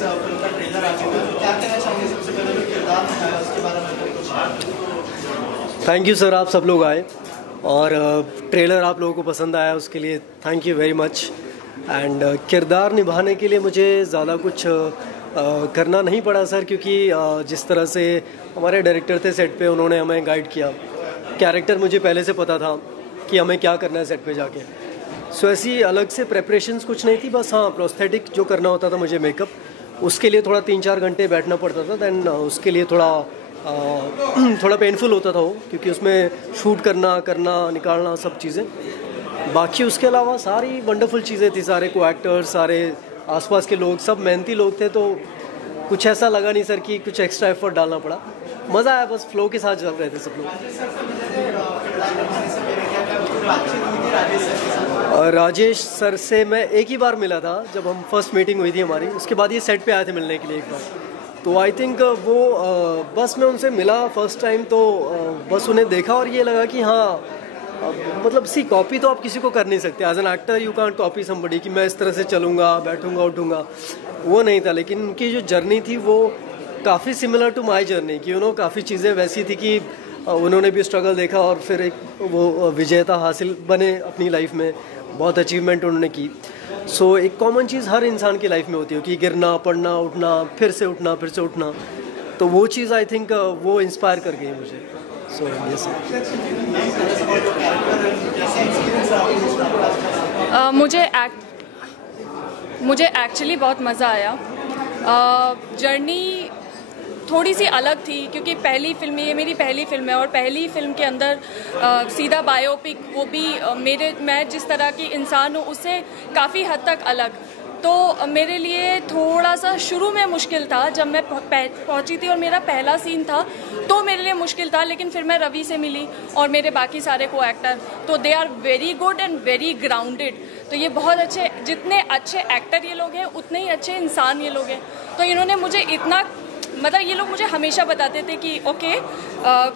Film का trailer आ चुका है, क्या कहना चाहेंगे सबसे पहले जो किरदार निभाया उसके बारे में कुछ? थैंक यू सर, आप सब लोग आए और ट्रेलर आप लोगों को पसंद आया उसके लिए thank you very much. And किरदार निभाने के लिए मुझे ज़्यादा कुछ करना नहीं पड़ा सर, क्योंकि जिस तरह से हमारे डायरेक्टर थे सेट पे, उन्होंने हमें गाइड किया। कैरेक्टर मुझे पहले से पता था कि हमें क्या करना है सेट पे जाके। सो ऐसी अलग से प्रेपरेशंस कुछ नहीं थी, बस हाँ प्रोस्थेटिक जो करना होता था मुझे मेकअप, उसके लिए थोड़ा 3-4 घंटे बैठना पड़ता था। दैन उसके लिए थोड़ा पेनफुल होता था वो, क्योंकि उसमें शूट करना निकालना सब चीज़ें। बाकी उसके अलावा सारी वंडरफुल चीज़ें थी, सारे को एक्टर्स, सारे आसपास के लोग, सब मेहनती लोग थे। तो कुछ ऐसा लगा नहीं सर कि कुछ एक्स्ट्रा एफर्ट डालना पड़ा। मज़ा आया, बस फ्लो के साथ चल रहे थे सब लोग। राजेश सर से मैं एक ही बार मिला था, जब हम फर्स्ट मीटिंग हुई थी हमारी, उसके बाद ये सेट पे आए थे मिलने के लिए एक बार। तो आई थिंक वो बस मैं उनसे मिला फर्स्ट टाइम, तो बस उन्हें देखा और ये लगा कि हाँ मतलब कॉपी तो आप किसी को कर नहीं सकते। As an actor you can't copy somebody कि मैं इस तरह से चलूँगा, बैठूँगा, उठूँगा, वो नहीं था। लेकिन उनकी जो जर्नी थी वो काफ़ी सिमिलर टू माई जर्नी, कि काफ़ी चीज़ें वैसी थी कि उन्होंने भी स्ट्रगल देखा और फिर एक वो विजेता हासिल बने अपनी लाइफ में, बहुत अचीवमेंट उन्होंने की। सो एक कॉमन चीज़ हर इंसान की लाइफ में होती है कि गिरना, पड़ना, उठना, फिर से उठना। तो वो चीज़ आई थिंक वो इंस्पायर कर गई मुझे। So yes. मुझे एक्चुअली बहुत मज़ा आया। जर्नी थोड़ी सी अलग थी, क्योंकि ये मेरी पहली फिल्म है और पहली फिल्म के अंदर सीधा बायोपिक, वो भी मैं जिस तरह की इंसान हूँ उससे काफ़ी हद तक अलग। तो मेरे लिए थोड़ा सा शुरू में मुश्किल था, जब मैं पहुंची थी और मेरा पहला सीन था तो मेरे लिए मुश्किल था। लेकिन फिर मैं रवि से मिली और मेरे बाकी सारे को एक्टर, तो they are very good and very grounded. तो ये बहुत अच्छे, जितने अच्छे एक्टर ये लोग हैं उतने ही अच्छे इंसान ये लोग हैं। तो इन्होंने मुझे इतना, मतलब ये लोग मुझे हमेशा बताते थे कि ओके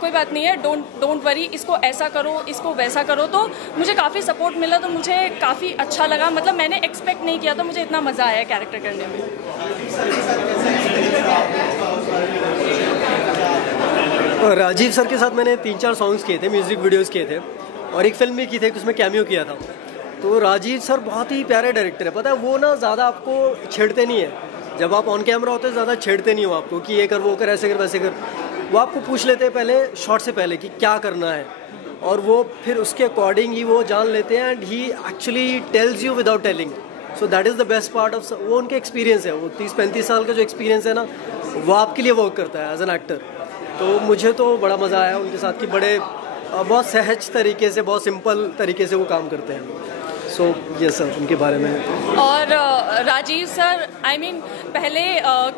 कोई बात नहीं है, डोंट वरी, इसको ऐसा करो, इसको वैसा करो। तो मुझे काफ़ी सपोर्ट मिला, तो मुझे काफ़ी अच्छा लगा। मतलब मैंने एक्सपेक्ट नहीं किया, तो मुझे इतना मज़ा आया कैरेक्टर करने में। राजीव सर के साथ मैंने 3-4 सॉन्ग्स किए थे, म्यूज़िक वीडियोज़ किए थे और एक फिल्म भी की थी, उसमें कैमियो किया था। तो राजीव सर बहुत ही प्यारे डायरेक्टर है। पता है वो ना ज़्यादा आपको छेड़ते नहीं है, जब आप ऑन कैमरा होते हैं ज़्यादा छेड़ते नहीं हो आपको कि ये कर, वो कर, ऐसे कर, वैसे कर। वो आपको पूछ लेते हैं पहले शॉट से पहले कि क्या करना है, और वो फिर उसके अकॉर्डिंग ही वो जान लेते हैं। And he actually tells you without telling. So that is the best part of, वो उनके एक्सपीरियंस है, वो 30-35 साल का जो एक्सपीरियंस है ना, वो आपके लिए वर्क करता है एज एन एक्टर। तो मुझे तो बड़ा मज़ा आया उनके साथ कि बहुत सहज तरीके से, बहुत सिंपल तरीके से वो काम करते हैं। सो ये सर उनके बारे में। और राजीव सर, पहले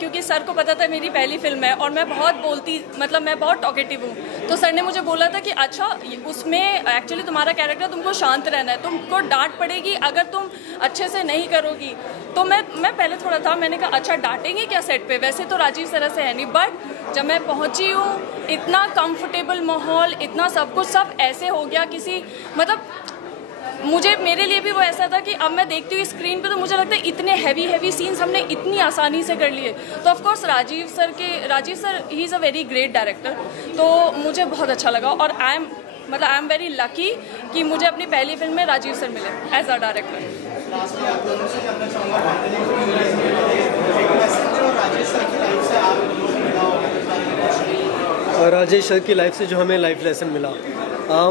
क्योंकि सर को पता था मेरी पहली फिल्म है और मैं बहुत बोलती, मतलब मैं बहुत टॉकेटिव हूँ, तो सर ने मुझे बोला था कि अच्छा उसमें एक्चुअली तुम्हारा कैरेक्टर, तुमको शांत रहना है, तुमको डांट पड़ेगी अगर तुम अच्छे से नहीं करोगी। तो मैं पहले थोड़ा था, मैंने कहा अच्छा डांटेंगे क्या सेट पे, वैसे तो राजीव सर से है नहीं। बट जब मैं पहुँची हूँ, इतना कंफर्टेबल माहौल, इतना सब कुछ, सब ऐसे हो गया किसी, मतलब मेरे लिए भी वो ऐसा था कि अब मैं देखती हूँ स्क्रीन पे तो मुझे लगता है इतने हैवी सीन्स हमने इतनी आसानी से कर लिए। तो of course Rajeev sir he is a very great director, तो मुझे बहुत अच्छा लगा। और आई एम वेरी लकी कि मुझे अपनी पहली फिल्म में राजीव सर मिले as a director. Rajesh sir की लाइफ से जो हमें लाइफ लेसन मिला,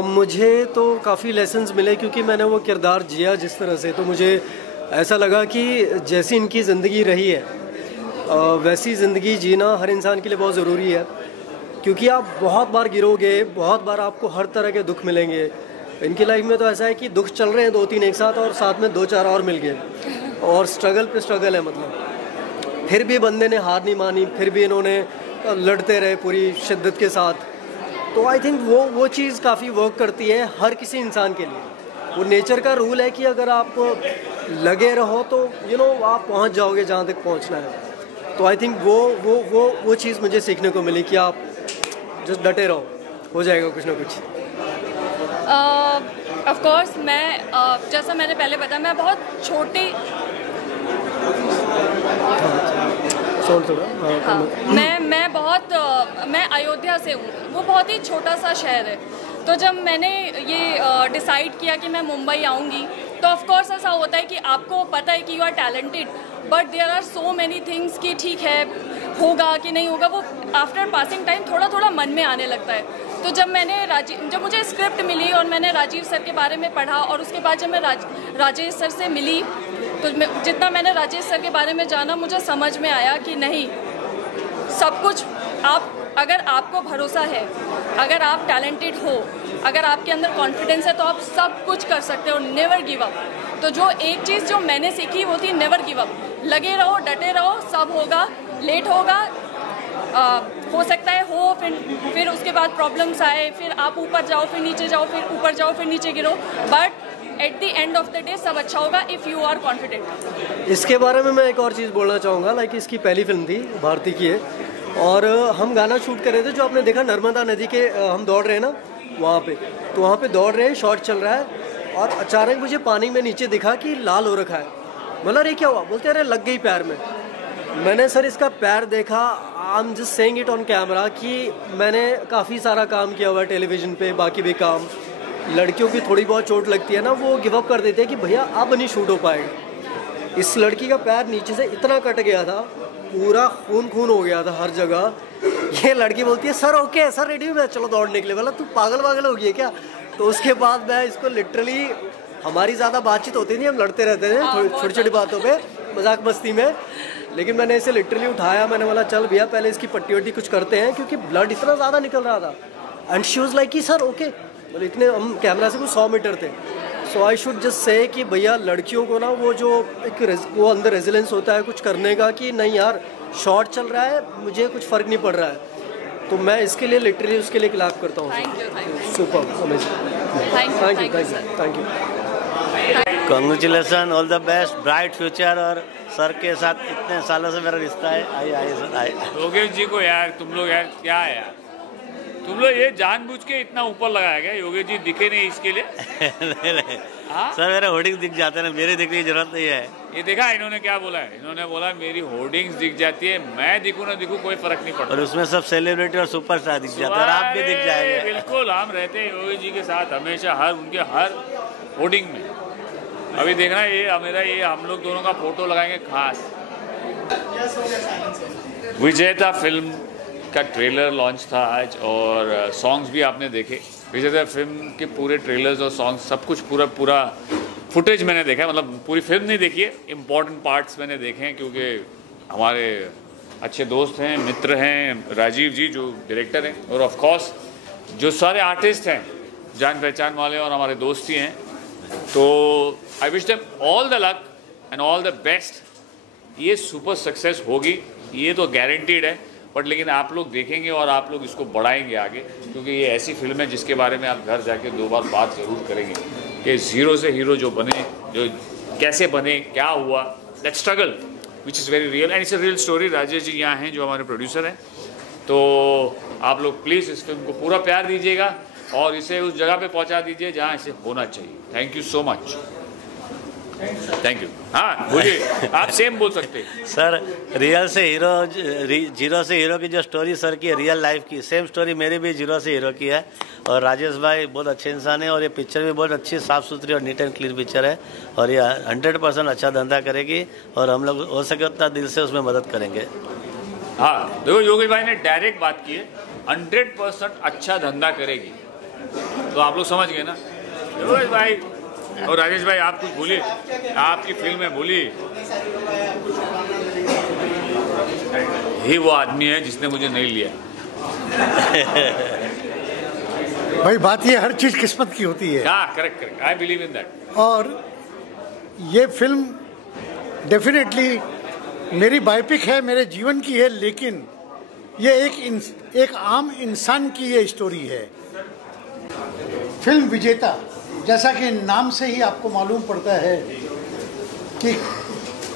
मुझे तो काफ़ी लेसन्स मिले, क्योंकि मैंने वो किरदार जिया जिस तरह से। तो मुझे ऐसा लगा कि जैसी इनकी ज़िंदगी रही है वैसी ज़िंदगी जीना हर इंसान के लिए बहुत ज़रूरी है, क्योंकि आप बहुत बार गिरोगे, बहुत बार आपको हर तरह के दुख मिलेंगे। इनकी लाइफ में तो ऐसा है कि दुख चल रहे हैं 2-3 एक साथ, और साथ में 2-4 और मिल गए, और स्ट्रगल पे स्ट्रगल है। मतलब फिर भी बंदे ने हार नहीं मानी, फिर भी इन्होंने लड़ते रहे पूरी शिद्दत के साथ। तो आई थिंक वो चीज़ काफ़ी वर्क करती है हर किसी इंसान के लिए। वो नेचर का रूल है कि अगर आप लगे रहो तो आप पहुंच जाओगे जहाँ तक पहुंचना है। तो आई थिंक वो चीज़ मुझे सीखने को मिली कि आप जस्ट डटे रहो, हो जाएगा कुछ ना कुछ। ऑफ कोर्स मैं जैसा मैंने पहले बताया, मैं बहुत छोटे साउंड थोड़ा। हाँ, मैं अयोध्या से हूँ, वो बहुत ही छोटा सा शहर है। तो जब मैंने ये डिसाइड किया कि मैं मुंबई आऊँगी, तो ऑफ कोर्स ऐसा होता है कि आपको पता है कि you are talented, but there are so many things कि ठीक है होगा कि नहीं होगा, वो आफ्टर पासिंग टाइम थोड़ा थोड़ा मन में आने लगता है। तो जब मुझे स्क्रिप्ट मिली और मैंने राजीव सर के बारे में पढ़ा, और उसके बाद जब मैं राजेश सर से मिली, तो जितना मैंने राजेश सर के बारे में जाना, मुझे समझ में आया कि नहीं, सब कुछ अगर आपको भरोसा है, अगर आप टैलेंटेड हो, अगर आपके अंदर कॉन्फिडेंस है, तो आप सब कुछ कर सकते हो। Never give up. तो जो एक चीज़ जो मैंने सीखी वो थी नेवर गिव अप। लगे रहो, डटे रहो, सब होगा। लेट होगा, हो सकता है हो, फिर उसके बाद प्रॉब्लम्स आए, फिर आप ऊपर जाओ, फिर नीचे जाओ, फिर ऊपर जाओ, फिर नीचे गिरो, but at the end of the day सब अच्छा होगा इफ़ यू आर कॉन्फिडेंट। इसके बारे में मैं एक और चीज़ बोलना चाहूँगा, लाइक इसकी पहली फिल्म थी, भारती की है, और हम गाना शूट कर रहे थे, जो आपने देखा नर्मदा नदी के हम दौड़ रहे हैं ना वहाँ पे, तो वहाँ पे दौड़ रहे हैं, शॉट चल रहा है, और अचानक मुझे पानी में नीचे दिखा कि लाल हो रखा है। बोला अरे क्या हुआ? बोलते अरे लग गई पैर में। मैंने सर इसका पैर देखा, I am just saying it on camera, कि मैंने काफ़ी सारा काम किया हुआ है टेलीविज़न पे, बाकी भी काम। लड़कियों की थोड़ी बहुत चोट लगती है ना, वो गिव अप कर देते हैं कि भैया अब नहीं शूट हो पाएगा। इस लड़की का पैर नीचे से इतना कट गया था, पूरा खून हो गया था हर जगह। ये लड़की बोलती है सर ओके, सर रेडी हूँ मैं, चलो दौड़ने के लिए। बोला तू पागल हो गई है क्या? तो उसके बाद मैं इसको लिटरली, हमारी ज़्यादा बातचीत होती नहीं, हम लड़ते रहते हैं छोटी छोटी बातों पे, मजाक मस्ती में, लेकिन मैंने इसे लिटरली उठाया, मैंने बोला चल भैया पहले इसकी पट्टी वट्टी कुछ करते हैं, क्योंकि ब्लड इतना ज़्यादा निकल रहा था। एंड शी वाज लाइक कि सर ओके। बोले इतने, हम कैमरा से कुछ 100 मीटर थे। सो आई शुड जस्ट से कि भैया लड़कियों को ना वो जो एक वो अंदर रेजिलेंस होता है कुछ करने का, कि नहीं यार शॉर्ट चल रहा है, मुझे कुछ फ़र्क नहीं पड़ रहा है। तो मैं इसके लिए लिटरली उसके लिए क्लैप करता हूँ। Super amazing, thank you. Congratulation, all the best, bright future. और सर के साथ इतने सालों से मेरा रिश्ता है। आइए सर, आइए। योगेश जी को यार, तुम लोग यार क्या है यार, तुम लोग ये जानबूझ के इतना ऊपर लगाया गया? योगेश जी दिखे नहीं इसके लिए? नहीं सर, मेरे होर्डिंग्स दिख जाते हैं, मेरे दिखने की जरूरत नहीं है। ये देखा इन्होंने क्या बोला है? इन्होंने बोला मेरी होर्डिंग्स दिख जाती है, मैं दिखूं ना दिखूं कोई फर्क नहीं पड़ता। और उसमें सब सेलिब्रिटी और सुपरस्टार दिख जाते हैं, आप भी दिख जाएंगे। बिल्कुल, हम रहते हैं योगेश जी के साथ हमेशा, उनके हर होर्डिंग में। अभी देखना ये मेरा, ये हम लोग दोनों का फोटो लगाएंगे खास। विजेता फिल्म का ट्रेलर लॉन्च था आज, और सॉन्ग्स भी आपने देखे। विजेता फिल्म के पूरे ट्रेलर्स और सॉन्ग्स सब कुछ पूरा फुटेज मैंने देखा है, मतलब पूरी फिल्म नहीं देखी है, इम्पॉर्टेंट पार्ट्स मैंने देखे हैं, क्योंकि हमारे अच्छे दोस्त हैं, मित्र हैं राजीव जी जो डायरेक्टर हैं, और ऑफ कोर्स जो सारे आर्टिस्ट हैं जान पहचान वाले और हमारे दोस्त ही हैं। तो I wish them all the luck and all the best. ये सुपर सक्सेस होगी, ये तो गारंटीड है, बट लेकिन आप लोग देखेंगे और आप लोग इसको बढ़ाएंगे आगे, क्योंकि ये ऐसी फिल्म है जिसके बारे में आप घर जाके 2 बार बात ज़रूर करेंगे कि ज़ीरो से हीरो जो बने, जो कैसे बने, क्या हुआ, that struggle which is very real and it's a real story. Rajesh ji यहाँ हैं जो हमारे प्रोड्यूसर हैं, तो आप लोग प्लीज़ इस फिल्म को पूरा प्यार दीजिएगा और इसे उस जगह पे पहुँचा दीजिए जहाँ इसे होना चाहिए। Thank you so much. Thank you. हाँ बोलिए, आप सेम बोल सकते हैं। सर रियल से हीरो, जीरो से हीरो की जो स्टोरी सर की है रियल लाइफ की, सेम स्टोरी मेरी भी जीरो से हीरो की है। और राजेश भाई बहुत अच्छे इंसान है, और ये पिक्चर भी बहुत अच्छी साफ़ सुथरी और नीट एंड क्लीन पिक्चर है, और ये 100% अच्छा धंधा करेगी, और हम लोग हो सके उतना दिल से उसमें मदद करेंगे। हाँ देखो, योगेश भाई ने डायरेक्ट बात की है, 100% अच्छा धंधा करेगी, तो आप लोग समझ गए ना। योगेश भाई और राजेश भाई आप कुछ बोलिए, आपकी फिल्म है, बोलिए। ही वो आदमी है जिसने मुझे नहीं लिया। भाई बात ये हर चीज किस्मत की होती है। हाँ correct, I believe in that. और ये फिल्म डेफिनेटली मेरी बायोपिक है, मेरे जीवन की है, लेकिन ये एक आम इंसान की ये स्टोरी है। फिल्म विजेता, जैसा कि नाम से ही आपको मालूम पड़ता है कि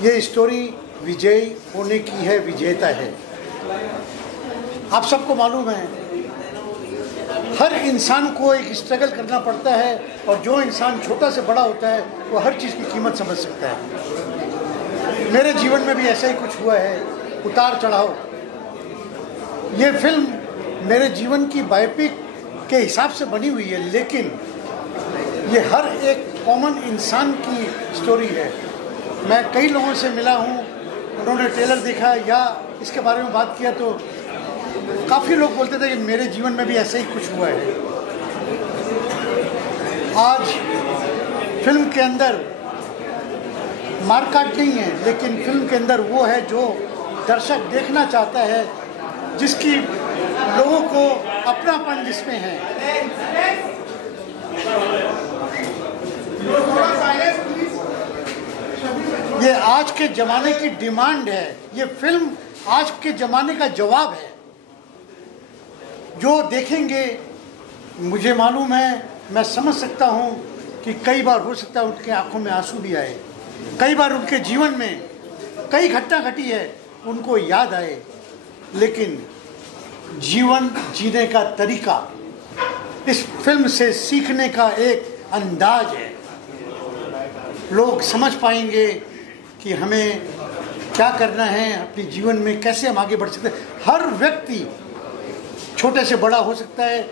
ये स्टोरी विजय होने की है, विजेता है। आप सबको मालूम है हर इंसान को एक स्ट्रगल करना पड़ता है, और जो इंसान छोटा से बड़ा होता है वो हर चीज़ की कीमत समझ सकता है। मेरे जीवन में भी ऐसा ही कुछ हुआ है उतार चढ़ाव। ये फिल्म मेरे जीवन की बायोपिक के हिसाब से बनी हुई है, लेकिन ये हर एक कॉमन इंसान की स्टोरी है। मैं कई लोगों से मिला हूँ, उन्होंने ट्रेलर देखा या इसके बारे में बात किया तो काफ़ी लोग बोलते थे कि मेरे जीवन में भी ऐसा ही कुछ हुआ है। आज फिल्म के अंदर मारकाट नहीं है, लेकिन फिल्म के अंदर वो है जो दर्शक देखना चाहता है, जिसकी लोगों को अपनापन जिसमें है। ये आज के ज़माने की डिमांड है। ये फिल्म आज के ज़माने का जवाब है। जो देखेंगे, मुझे मालूम है, मैं समझ सकता हूँ कि कई बार हो सकता है उनके आंखों में आंसू भी आए, कई बार उनके जीवन में कई घटना घटी है उनको याद आए, लेकिन जीवन जीने का तरीका इस फिल्म से सीखने का एक अंदाज है। लोग समझ पाएंगे कि हमें क्या करना है, अपने जीवन में कैसे हम आगे बढ़ सकते हैं। हर व्यक्ति छोटे से बड़ा हो सकता है,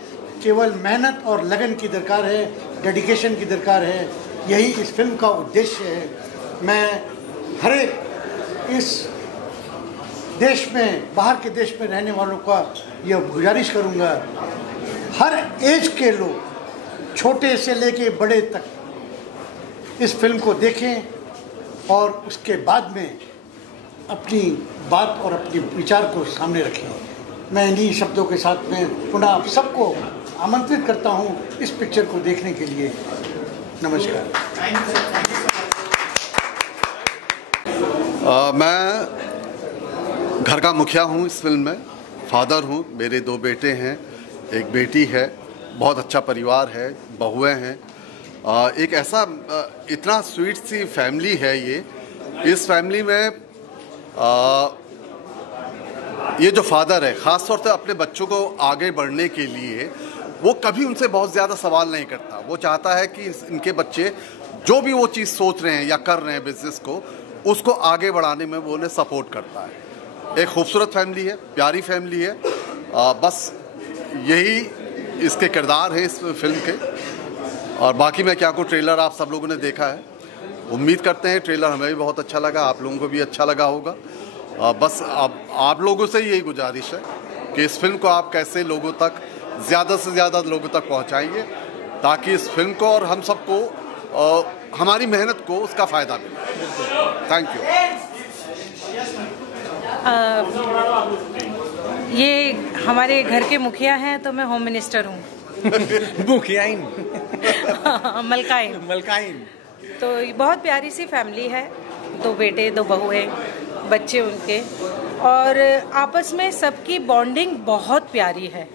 केवल मेहनत और लगन की दरकार है, डेडिकेशन की दरकार है। यही इस फिल्म का उद्देश्य है। मैं हर एक इस देश में, बाहर के देश में रहने वालों का यह गुजारिश करूंगा, हर एज के लोग, छोटे से लेके बड़े तक इस फिल्म को देखें और उसके बाद में अपनी बात और अपने विचार को सामने रखें। मैं इन्हीं शब्दों के साथ में पुनः आप सबको आमंत्रित करता हूं इस पिक्चर को देखने के लिए। नमस्कार। मैं घर का मुखिया हूँ इस फिल्म में, फादर हूँ, मेरे 2 बेटे हैं, एक बेटी है, बहुत अच्छा परिवार है, बहुएं हैं। एक ऐसा इतना स्वीट सी फैमिली है ये। इस फैमिली में ये जो फादर है ख़ास तौर से अपने बच्चों को आगे बढ़ने के लिए वो कभी उनसे बहुत ज़्यादा सवाल नहीं करता। वो चाहता है कि इनके बच्चे जो भी वो चीज़ सोच रहे हैं या कर रहे हैं बिजनेस को, उसको आगे बढ़ाने में वो उन्हें सपोर्ट करता है। एक खूबसूरत फैमिली है, प्यारी फैमिली है। बस यही इसके किरदार हैं इस फिल्म के। और बाकी मैं क्या कहूँ, ट्रेलर आप सब लोगों ने देखा है, उम्मीद करते हैं ट्रेलर हमें भी बहुत अच्छा लगा, आप लोगों को भी अच्छा लगा होगा। बस आप लोगों से यही गुजारिश है कि इस फिल्म को आप कैसे लोगों तक, ज़्यादा से ज़्यादा लोगों तक पहुंचाएंगे, ताकि इस फिल्म को और हम सबको, हमारी मेहनत को उसका फ़ायदा मिले। Thank you. ये हमारे घर के मुखिया हैं तो मैं होम मिनिस्टर हूँ। मुखियाइन मलकाइन। तो ये बहुत प्यारी सी फैमिली है, 2 बेटे 2 बहुएं, बच्चे उनके, और आपस में सबकी बॉन्डिंग बहुत प्यारी है।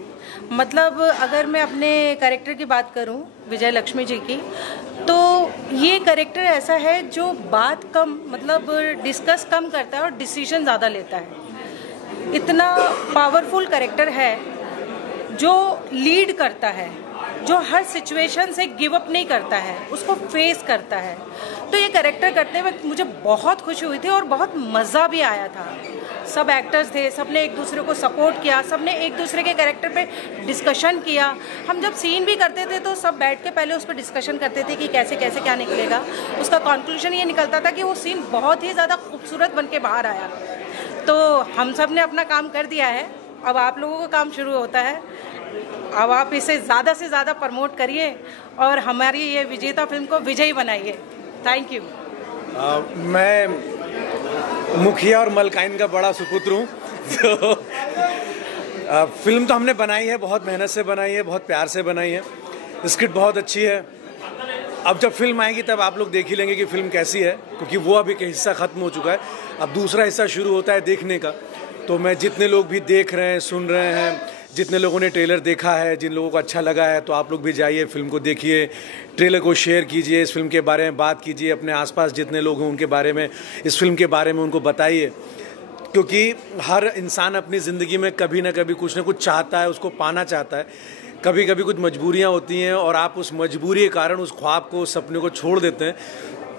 मतलब अगर मैं अपने कैरेक्टर की बात करूं, विजय लक्ष्मी जी की, तो ये कैरेक्टर ऐसा है जो बात कम, मतलब डिस्कस कम करता है और डिसीजन ज़्यादा लेता है। इतना पावरफुल कैरेक्टर है जो लीड करता है, जो हर सिचुएशन से गिव अप नहीं करता है, उसको फेस करता है। तो ये कैरेक्टर करते वक्त मुझे बहुत खुशी हुई थी और बहुत मज़ा भी आया था। सब एक्टर्स थे, सबने एक दूसरे को सपोर्ट किया, सबने एक दूसरे के कैरेक्टर पे डिस्कशन किया। हम जब सीन भी करते थे तो सब बैठ के पहले उस पर डिस्कशन करते थे कि कैसे कैसे क्या निकलेगा। उसका कंक्लूजन ये निकलता था कि वो सीन बहुत ही ज़्यादा खूबसूरत बन के बाहर आया। तो हम सब ने अपना काम कर दिया है, अब आप लोगों का काम शुरू होता है। अब आप इसे ज़्यादा से ज़्यादा प्रमोट करिए और हमारी ये विजेता फिल्म को विजयी बनाइए। Thank you. मैं मुखिया और मलकाइन का बड़ा सुपुत्र हूँ। तो फिल्म तो हमने बनाई है, बहुत मेहनत से बनाई है, बहुत प्यार से बनाई है। स्क्रिप्ट बहुत अच्छी है। अब जब फिल्म आएगी तब आप लोग देख ही लेंगे कि फिल्म कैसी है, क्योंकि वो अभी का हिस्सा ख़त्म हो चुका है, अब दूसरा हिस्सा शुरू होता है देखने का। तो मैं जितने लोग भी देख रहे हैं, सुन रहे हैं, जितने लोगों ने ट्रेलर देखा है, जिन लोगों को अच्छा लगा है, तो आप लोग भी जाइए, फिल्म को देखिए, ट्रेलर को शेयर कीजिए, इस फिल्म के बारे में बात कीजिए, अपने आसपास जितने लोग हैं उनके बारे में, इस फिल्म के बारे में उनको बताइए। क्योंकि हर इंसान अपनी ज़िंदगी में कभी ना कभी कुछ ना कुछ चाहता है, उसको पाना चाहता है। कभी कभी कुछ मजबूरियाँ होती हैं और आप उस मजबूरी के कारण उस ख्वाब को, उस सपने को छोड़ देते हैं।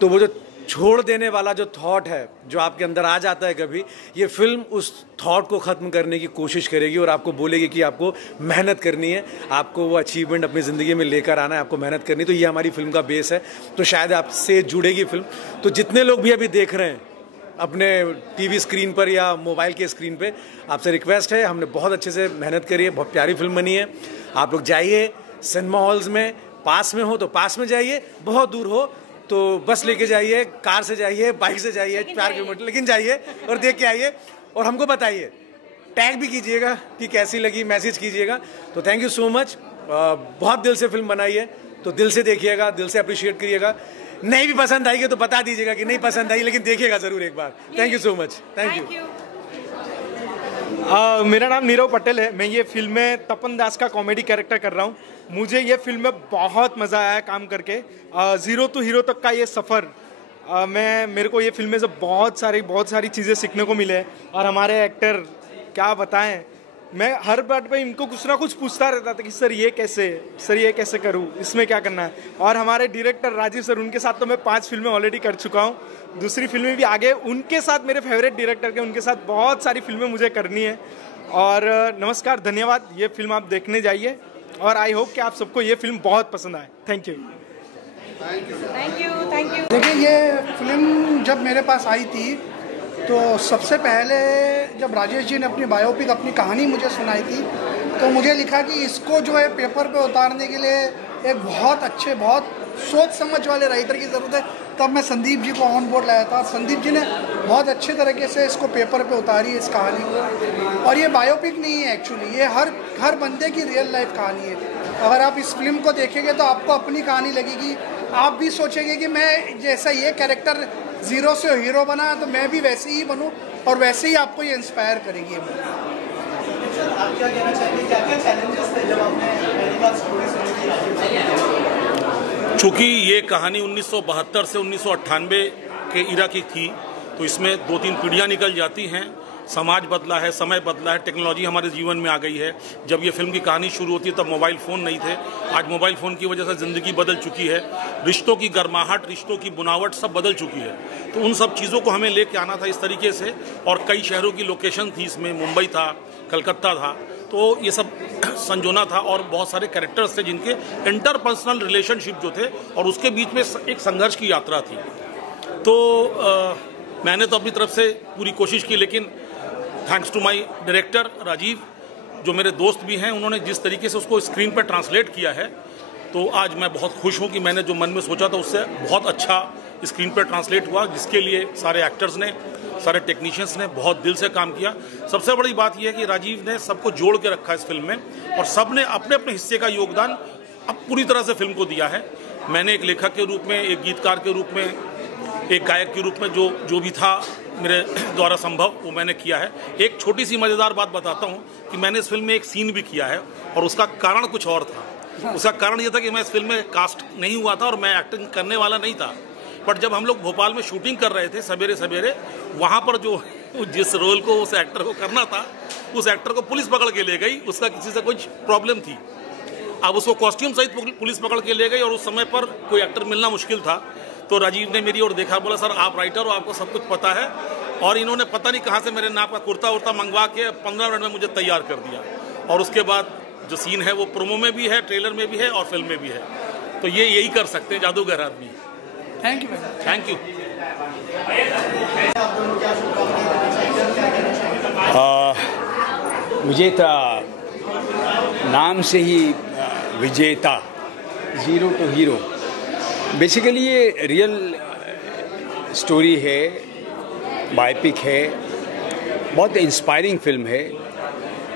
तो वो जो छोड़ देने वाला जो थॉट है, जो आपके अंदर आ जाता है कभी, ये फिल्म उस थॉट को ख़त्म करने की कोशिश करेगी और आपको बोलेगी कि आपको मेहनत करनी है, आपको वो अचीवमेंट अपनी ज़िंदगी में लेकर आना है, आपको मेहनत करनी है। तो ये हमारी फिल्म का बेस है, तो शायद आपसे जुड़ेगी फिल्म। तो जितने लोग भी अभी देख रहे हैं अपने टीवी स्क्रीन पर या मोबाइल के स्क्रीन पे, आपसे रिक्वेस्ट है, हमने बहुत अच्छे से मेहनत करी है, बहुत प्यारी फिल्म बनी है। आप लोग जाइए सिनेमा हॉल्स में, पास में हो तो पास में जाइए, बहुत दूर हो तो बस लेके जाइए, कार से जाइए, बाइक से जाइए 4 किलोमीटर, लेकिन जाइए और देख के आइए और हमको बताइए, टैग भी कीजिएगा कि कैसी लगी, मैसेज कीजिएगा। तो थैंक यू सो मच, बहुत दिल से फिल्म बनाई है, तो दिल से देखिएगा, दिल से अप्रिशिएट करिएगा। नहीं भी पसंद आएगी तो बता दीजिएगा कि नहीं पसंद आई, लेकिन देखिएगा जरूर एक बार। Thank you so much, thank you. मेरा नाम नीरव पटेल है, मैं ये फिल्म में तपन दास का कॉमेडी कैरेक्टर कर रहा हूँ। मुझे ये फिल्म में बहुत मज़ा आया काम करके। ज़ीरो टू हीरो तक का ये सफ़र, मेरे को ये फिल्म में से बहुत सारी चीज़ें सीखने को मिले। और हमारे एक्टर क्या बताएं, मैं हर बात पे इनको कुछ ना कुछ पूछता रहता था कि सर ये कैसे करूँ, इसमें क्या करना है। और हमारे डायरेक्टर राजीव सर, उनके साथ तो मैं 5 फिल्में ऑलरेडी कर चुका हूँ, दूसरी फिल्में भी आगे उनके साथ, मेरे फेवरेट डायरेक्टर के उनके साथ बहुत सारी फिल्में मुझे करनी है। और नमस्कार, धन्यवाद। ये फिल्म आप देखने जाइए और आई होप कि आप सबको ये फिल्म बहुत पसंद आए। Thank you. देखिए, ये फिल्म जब मेरे पास आई थी तो सबसे पहले जब राजेश जी ने अपनी बायोपिक, अपनी कहानी मुझे सुनाई थी, तो मुझे लिखा कि इसको जो है पेपर पे उतारने के लिए एक बहुत अच्छे, बहुत सोच समझ वाले राइटर की ज़रूरत है। तब मैं संदीप जी को ऑन बोर्ड लाया था। संदीप जी ने बहुत अच्छे तरीके से इसको पेपर पे उतारी है, इस कहानी को। और ये बायोपिक नहीं है एक्चुअली, ये हर बंदे की रियल लाइफ कहानी है। अगर आप इस फिल्म को देखेंगे तो आपको अपनी कहानी लगेगी, आप भी सोचेंगे कि मैं जैसा ये कैरेक्टर ज़ीरो से हीरो बना तो मैं भी वैसे ही बनूं, और वैसे ही आपको ये इंस्पायर करेगी। आप क्या कहना चाहेंगे, क्या चैलेंजेस थे जब आपने पहली बार स्टोरी सुनी? चूँकि ये कहानी 1972 से 1998 के इरा की थी, तो इसमें 2-3 पीढ़ियाँ निकल जाती हैं। समाज बदला है, समय बदला है, टेक्नोलॉजी हमारे जीवन में आ गई है। जब ये फिल्म की कहानी शुरू होती है तब मोबाइल फ़ोन नहीं थे। आज मोबाइल फ़ोन की वजह से ज़िंदगी बदल चुकी है, रिश्तों की गर्माहट, रिश्तों की बुनावट सब बदल चुकी है। तो उन सब चीज़ों को हमें लेके आना था इस तरीके से, और कई शहरों की लोकेशन थी इसमें, मुंबई था, कलकत्ता था, तो ये सब संजोना था। और बहुत सारे कैरेक्टर्स थे जिनके इंटरपर्सनल रिलेशनशिप जो थे, और उसके बीच में एक संघर्ष की यात्रा थी। तो मैंने तो अपनी तरफ से पूरी कोशिश की, लेकिन thanks to my director Rajeev, जो मेरे दोस्त भी हैं, उन्होंने जिस तरीके से उसको स्क्रीन पर ट्रांसलेट किया है, तो आज मैं बहुत खुश हूँ कि मैंने जो मन में सोचा था उससे बहुत अच्छा स्क्रीन पर ट्रांसलेट हुआ, जिसके लिए सारे एक्टर्स ने, सारे टेक्नीशियंस ने बहुत दिल से काम किया। सबसे बड़ी बात यह है कि राजीव ने सबको जोड़ के रखा इस फिल्म में, और सब ने अपने अपने हिस्से का योगदान अब पूरी तरह से फिल्म को दिया है। मैंने एक लेखक के रूप में, एक गीतकार के रूप में, एक गायक के रूप में जो भी था मेरे द्वारा संभव, वो मैंने किया है। एक छोटी सी मज़ेदार बात बताता हूँ कि मैंने इस फिल्म में एक सीन भी किया है, और उसका कारण कुछ और था। उसका कारण ये था कि मैं इस फिल्म में कास्ट नहीं हुआ था और मैं एक्टिंग करने वाला नहीं था। बट जब हम लोग भोपाल में शूटिंग कर रहे थे सवेरे सवेरे, वहाँ पर जो जिस रोल को उस एक्टर को करना था, उस एक्टर को पुलिस पकड़ के ले गई। उसका किसी से कुछ प्रॉब्लम थी, अब उसको कॉस्ट्यूम सहित पुलिस पकड़ के ले गई, और उस समय पर कोई एक्टर मिलना मुश्किल था। तो राजीव ने मेरी ओर देखा, बोला सर आप राइटर हो, आपको सब कुछ पता है। और इन्होंने पता नहीं कहाँ से मेरे नाप का कुर्ता उर्ता मंगवा के 15 मिनट में मुझे तैयार कर दिया। और उसके बाद जो सीन है वो प्रोमो में भी है, ट्रेलर में भी है और फिल्म में भी है। तो ये यही कर सकते हैं जादूगर आदमी। Thank you. Thank you. विजेता नाम से ही विजेता, ज़ीरो टू हीरो। बेसिकली ये रियल स्टोरी है, बायोपिक है, बहुत इंस्पायरिंग फिल्म है।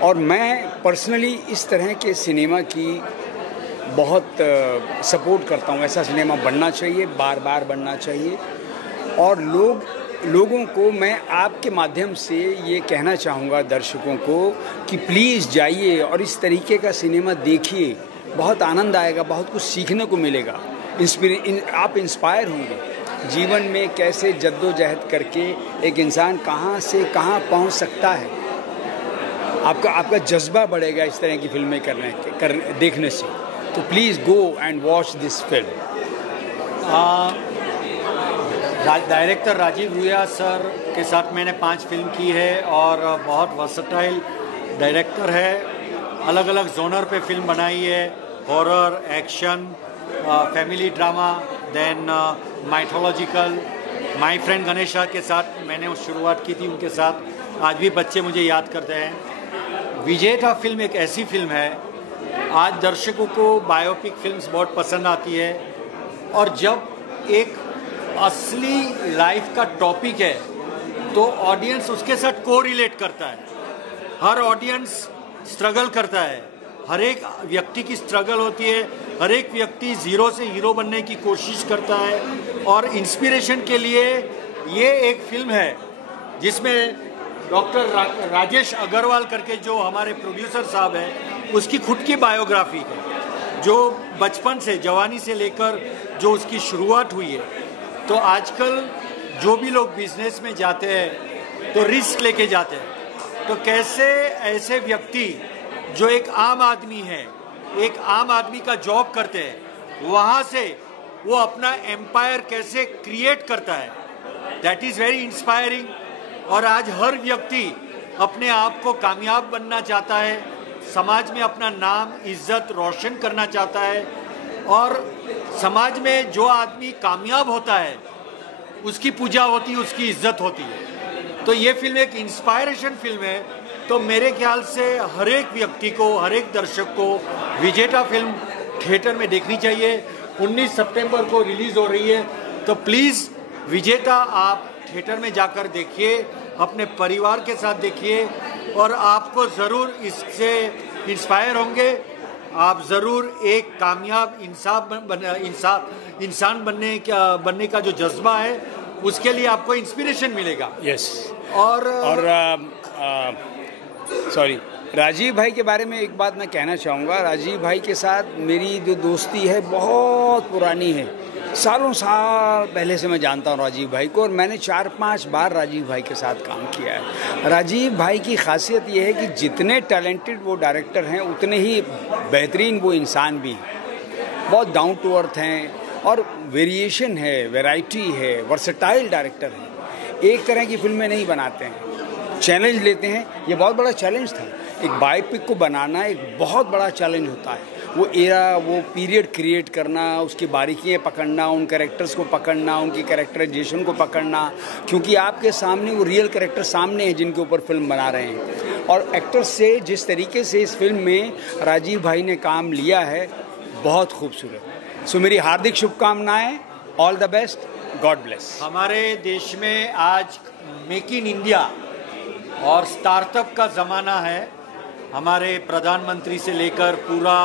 और मैं पर्सनली इस तरह के सिनेमा की बहुत सपोर्ट करता हूँ। ऐसा सिनेमा बनना चाहिए, बार बार बनना चाहिए। और लोगों को मैं आपके माध्यम से ये कहना चाहूँगा, दर्शकों को, कि प्लीज़ जाइए और इस तरीके का सिनेमा देखिए, बहुत आनंद आएगा, बहुत कुछ सीखने को मिलेगा, आप इंस्पायर होंगे। जीवन में कैसे जद्दोजहद करके एक इंसान कहाँ से कहाँ पहुँच सकता है, आपका जज्बा बढ़ेगा इस तरह की फिल्में देखने से। तो please go and watch this film. Director Rajeev Ruia sir के साथ मैंने 5 फिल्म की है और बहुत वर्सटाइल डायरेक्टर है। अलग अलग जोनर पे फिल्म बनाई है, horror, action, family drama, then mythological. My friend Ganesha के साथ मैंने शुरुआत की थी, उनके साथ आज भी बच्चे मुझे याद करते हैं। विजेता फिल्म एक ऐसी फिल्म है, आज दर्शकों को बायोपिक फिल्म्स बहुत पसंद आती है और जब एक असली लाइफ का टॉपिक है तो ऑडियंस उसके साथ को रिलेट करता है। हर ऑडियंस स्ट्रगल करता है, हर एक व्यक्ति की स्ट्रगल होती है, हर एक व्यक्ति ज़ीरो से हीरो बनने की कोशिश करता है और इंस्पिरेशन के लिए ये एक फिल्म है जिसमें डॉक्टर राजेश अग्रवाल करके जो हमारे प्रोड्यूसर साहब हैं, उसकी खुद की बायोग्राफी है, जो बचपन से जवानी से लेकर जो उसकी शुरुआत हुई है। तो आजकल जो भी लोग बिजनेस में जाते हैं तो रिस्क लेके जाते हैं, तो कैसे ऐसे व्यक्ति जो एक आम आदमी है, एक आम आदमी का जॉब करते हैं, वहाँ से वो अपना एम्पायर कैसे क्रिएट करता है, दैट इज़ वेरी इंस्पायरिंग। और आज हर व्यक्ति अपने आप को कामयाब बनना चाहता है, समाज में अपना नाम इज्जत रोशन करना चाहता है और समाज में जो आदमी कामयाब होता है उसकी पूजा होती है, उसकी इज्जत होती है। तो ये फिल्म एक इंस्पायरेशन फिल्म है। तो मेरे ख्याल से हर एक व्यक्ति को, हर एक दर्शक को विजेता फिल्म थिएटर में देखनी चाहिए। 19 सितंबर को रिलीज हो रही है, तो प्लीज़ विजेता आप थिएटर में जाकर देखिए, अपने परिवार के साथ देखिए और आपको ज़रूर इससे इंस्पायर होंगे। आप ज़रूर एक कामयाब इंसान बनने का जो जज्बा है उसके लिए आपको इंस्पिरेशन मिलेगा। यस। और सॉरी, राजीव भाई के बारे में एक बात मैं कहना चाहूँगा। राजीव भाई के साथ मेरी जो दोस्ती है बहुत पुरानी है, सालों साल पहले से मैं जानता हूँ राजीव भाई को और मैंने 4-5 बार राजीव भाई के साथ काम किया है। राजीव भाई की खासियत ये है कि जितने टैलेंटेड वो डायरेक्टर हैं उतने ही बेहतरीन वो इंसान भी हैं। बहुत डाउन टू अर्थ हैं और वेरिएशन है, वैरायटी है, वर्सेटाइल डायरेक्टर हैं। एक तरह की फिल्में नहीं बनाते हैं, चैलेंज लेते हैं। ये बहुत बड़ा चैलेंज था, एक बायोपिक को बनाना एक बहुत बड़ा चैलेंज होता है। वो एरा, वो पीरियड क्रिएट करना, उसकी बारीकियाँ पकड़ना, उन कैरेक्टर्स को पकड़ना, उनकी कैरेक्टराइजेशन को पकड़ना, क्योंकि आपके सामने वो रियल कैरेक्टर सामने हैं जिनके ऊपर फिल्म बना रहे हैं। और एक्टर्स से जिस तरीके से इस फिल्म में राजीव भाई ने काम लिया है, बहुत खूबसूरत। सो मेरी हार्दिक शुभकामनाएं, all the best, God bless. हमारे देश में आज मेक इन इंडिया और स्टार्टअप का ज़माना है। हमारे प्रधानमंत्री से लेकर पूरा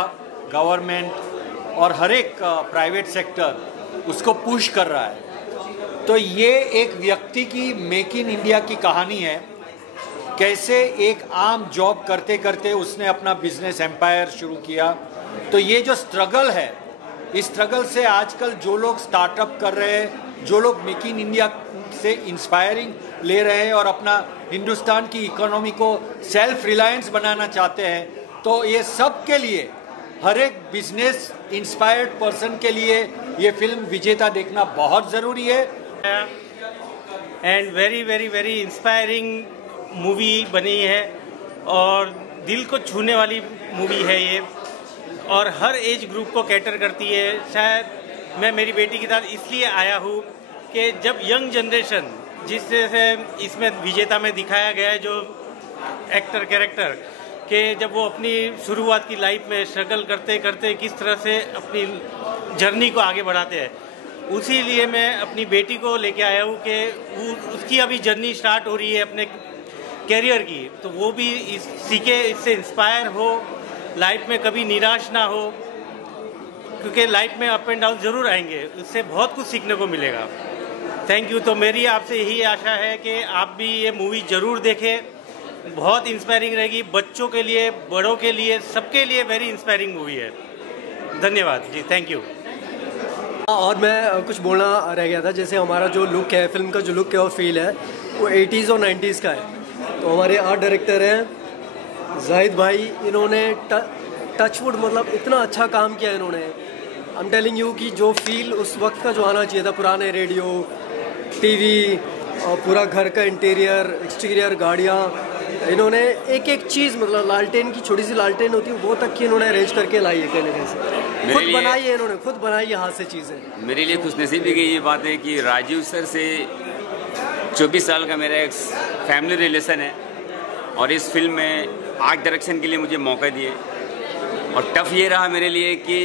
गवर्नमेंट और हर एक प्राइवेट सेक्टर उसको पुश कर रहा है। तो ये एक व्यक्ति की मेक इन इंडिया की कहानी है, कैसे एक आम जॉब करते करते उसने अपना बिजनेस एम्पायर शुरू किया। तो ये जो स्ट्रगल है, इस स्ट्रगल से आजकल जो लोग स्टार्टअप कर रहे हैं, जो लोग मेक इन इंडिया से इंस्पायरिंग ले रहे हैं और अपना हिंदुस्तान की इकोनॉमी को सेल्फ रिलायंस बनाना चाहते हैं, तो ये सब के लिए, हर एक बिजनेस इंस्पायर्ड पर्सन के लिए ये फिल्म विजेता देखना बहुत ज़रूरी है। And very very very inspiring movie बनी है और दिल को छूने वाली मूवी है ये, और हर एज ग्रुप को कैटर करती है। शायद मैं मेरी बेटी के साथ इसलिए आया हूँ कि जब यंग जनरेशन, जिससे इसमें विजेता में दिखाया गया है जो एक्टर कैरेक्टर के, जब वो अपनी शुरुआत की लाइफ में स्ट्रगल करते करते किस तरह से अपनी जर्नी को आगे बढ़ाते हैं, उसी लिए मैं अपनी बेटी को लेके आया हूँ कि उसकी अभी जर्नी स्टार्ट हो रही है अपने कैरियर की, तो वो भी सीखे, इससे इंस्पायर हो, लाइफ में कभी निराश ना हो, क्योंकि लाइफ में अप एंड डाउन ज़रूर आएंगे, उससे बहुत कुछ सीखने को मिलेगा। Thank you. तो मेरी आपसे यही आशा है कि आप भी ये मूवी ज़रूर देखें, बहुत इंस्पायरिंग रहेगी, बच्चों के लिए, बड़ों के लिए, सबके लिए वेरी इंस्पायरिंग मूवी है। धन्यवाद जी, थैंक यू। और मैं कुछ बोलना रह गया था, जैसे हमारा जो लुक है, फिल्म का जो लुक है और फील है वो 80s और 90s का है। तो हमारे आर्ट डायरेक्टर हैं जाहिद भाई, इन्होंने टचवुड मतलब इतना अच्छा काम किया इन्होंने। आई एम टेलिंग यू कि जो फील उस वक्त का जो आना चाहिए था, पुराने रेडियो, टीवी और पूरा घर का इंटीरियर, एक्सटीरियर, गाड़ियाँ, इन्होंने एक एक चीज़, मतलब लालटेन की छोटी सी लालटेन होती है वो तक की इन्होंने अरेंज करके लाई है कहने से। खुद बनाई है इन्होंने, खुद बनाई है हाथ से चीज़ें। मेरे लिए खुशनसीबी की ये बात है कि राजीव सर से 24 साल का मेरा एक फैमिली रिलेशन है और इस फिल्म में आर्ट डायरेक्शन के लिए मुझे मौका दिए। और टफ ये रहा मेरे लिए कि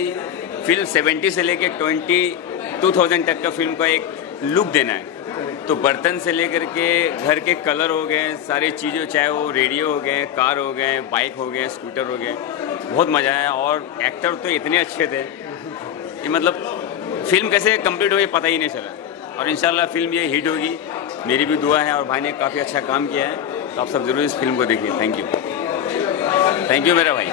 फिल्म 70 से लेके 2000 तक का फिल्म का एक लुक देना है। तो बर्तन से लेकर के घर के कलर हो गए, सारी चीज़ें, चाहे वो रेडियो हो गए, कार हो गए, बाइक हो गए, स्कूटर हो गए, बहुत मज़ा आया। और एक्टर तो इतने अच्छे थे कि मतलब फिल्म कैसे कंप्लीट हुई पता ही नहीं चला। और इंशाल्लाह फिल्म ये हिट होगी, मेरी भी दुआ है। और भाई ने काफ़ी अच्छा काम किया है, तो आप सब ज़रूर इस फिल्म को देखिए। थैंक यू मेरा भाई।